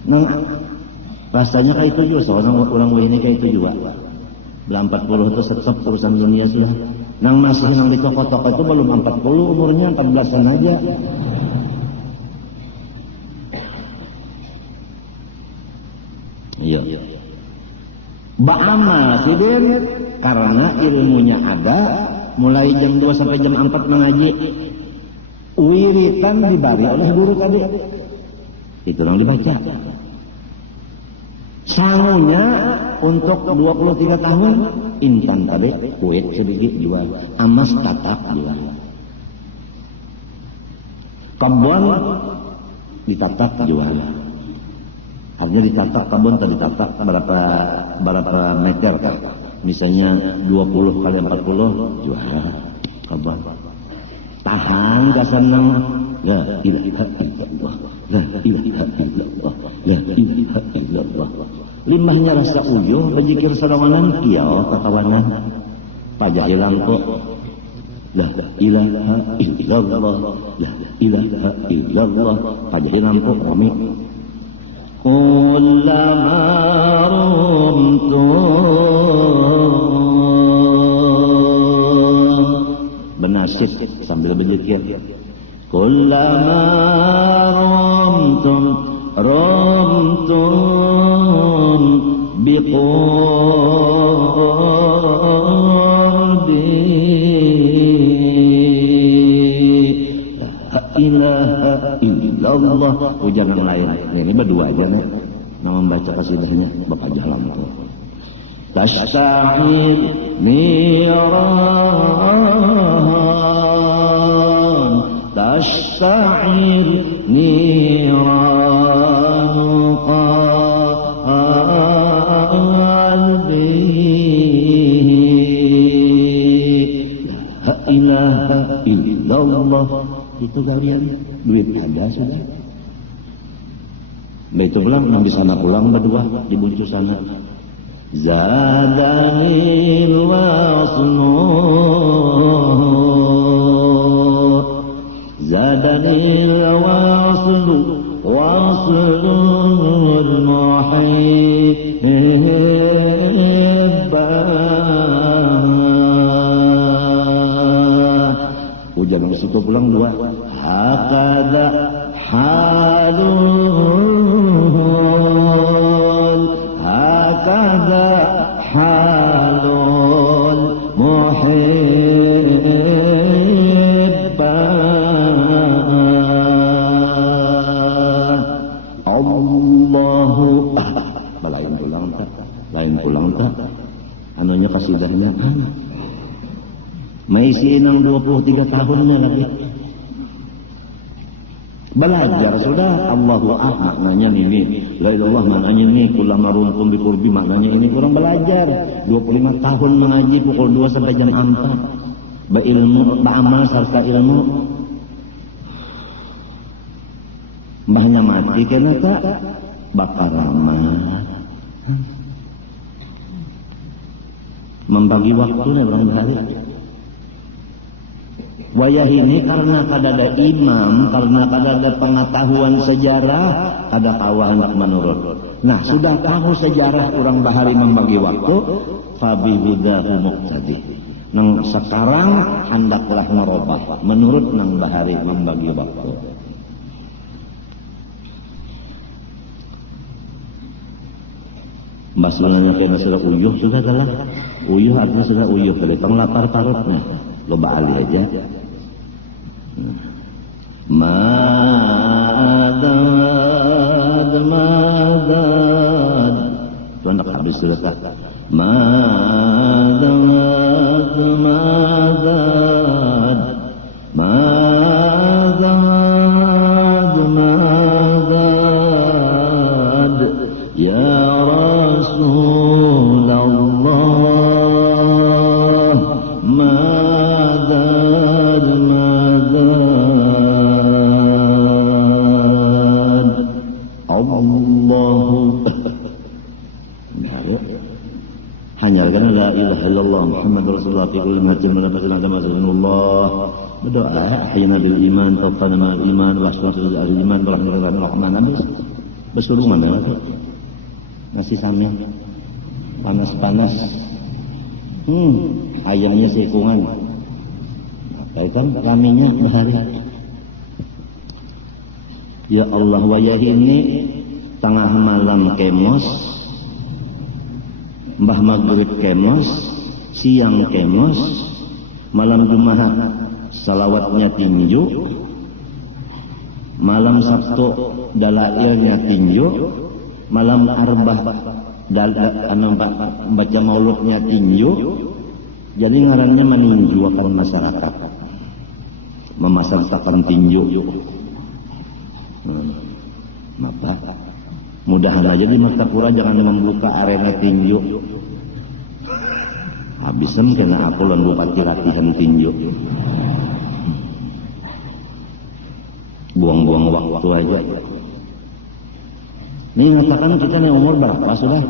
Nah, rasanya kayak itu juga, soalnya orang wah ini kayak itu juga. Bela 40 itu tetap urusan dunia sudah. Nang masih nang di toko-toko itu belum 40, umurnya 14-an aja. Iya. Ba'amal sidin karena ilmunya ada, mulai jam 2 sampai jam 4 mengaji. Wiritan dibari oleh guru tadi. Itu yang dibaca. Sangunya untuk 23 tahun intan tadi, kuit sedikit jual, amas tatak jual. Kebun ditatak jual. Artinya ditatak kebun tadi ditatak berapa meter kan? Misalnya 20 kali 40 jual kebun. Tahan gak senang. La ilaha illallah, la ilaha illallah, la ilaha illallah. Limbahnya rasa uyuh, rezeki sadawanan kiau kakawanan. Pajak hilang kok. La ilaha illallah, la ilaha illallah. Pajak hilang kok kami. Kullama rumtum benasyid sambil berzikir. Kullama rumtum biqurbi la ilaha illallah. Ujar yang lain ini berdua aja nih nama membaca kasidahnya bapak jalan itu. Tashta'i niran tashta'i niran qalbi la ilaha illallah. Itu kalian duit ada sudah. Itu pulang nang di sana pulang berdua di buncu sana. Zadanil wasnu zadanil waslu waslul muhibba. Ujar di situ pulang dua. Hakada halul hakada halul muhibba. Allahu lain pulang tak anunya kasidahnya maisi nang 23 tahunnya lagi belajar sudah. Allahu maknanya ini, la ilallah maknanya ini, kullama rumtum biqurbi maknanya ini. Kurang belajar 25 tahun mengaji pukul 2 sampai jam 4 berilmu beramal serta ilmu. Mbahnya mati kenapa bakar rahmat membagi waktunya orang bahari. Wayah ini karena kada ada imam, karena kada ada pengetahuan sejarah, kada kawah hendak menurut. Nah, sudah tahu sejarah orang bahari membagi waktu, fabihudahu muqtadi. Nang sekarang hendaklah merubah menurut nang bahari membagi waktu. Masalahnya kena sudah uyuh sudah adalah uyuh artinya sudah uyuh dari penglapar parutnya lo bali aja. Madad itu hendak habis sudah tak. Madad ya Rasulullah madad Muhammad Rasulullah fi kulli hajjin wa nafasin kama Rasulullah. Berdoa ahyina bil iman, tawaffana ma'al iman, wa asyhadu al iman wa rahmatullahi rahman. Besuruh mana tu? Nasi samnya panas-panas. Ayamnya sekungan. Kaitan kaminya bahari. Ya Allah, wayah ini tengah malam kemos, mbah maghrib kemos, siang kemos, malam Jumat salawatnya tinju, malam Sabtu dalailnya tinju, malam Arbah baca mauludnya tinju. Jadi ngarannya meninju akan masyarakat, memasarkan tinju. Maka mudahan aja di Martapura jangan membuka arena tinju. Habisan kena aku lan bupati latihan tinju. Buang-buang waktu aja. Nih ngatakan kita nih umur berapa sudah?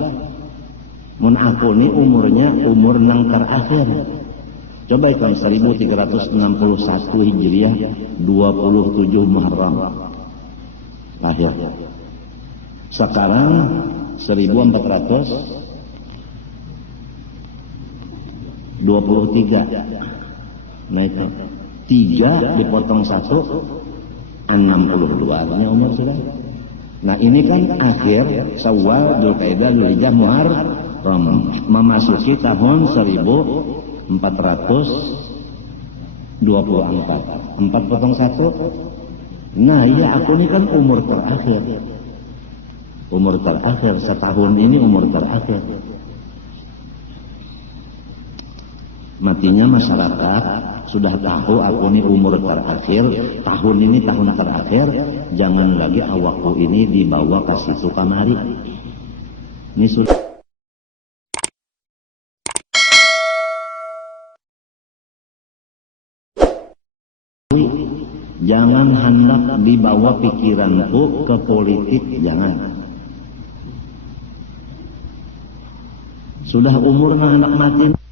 Mun aku nih umurnya umur nang terakhir. Coba hitung 1361 Hijriah 27 Muharram lahir. Sekarang 1423. Nah itu 3 dipotong 1 62 artinya umur sudah. Nah ini kan akhir Syawal, Dzulqa'dah, Dzulhijjah, Muharram memasuki tahun 1424. 4 potong 1. Nah iya aku ini kan umur terakhir. Umur terakhir setahun ini umur terakhir. Matinya masyarakat sudah tahu aku ini umur terakhir, tahun ini tahun terakhir, jangan lagi awakku ini dibawa ke situ kamari. Ini sudah jangan hendak dibawa pikiranku ke politik, jangan. Sudah umurnya anak mati.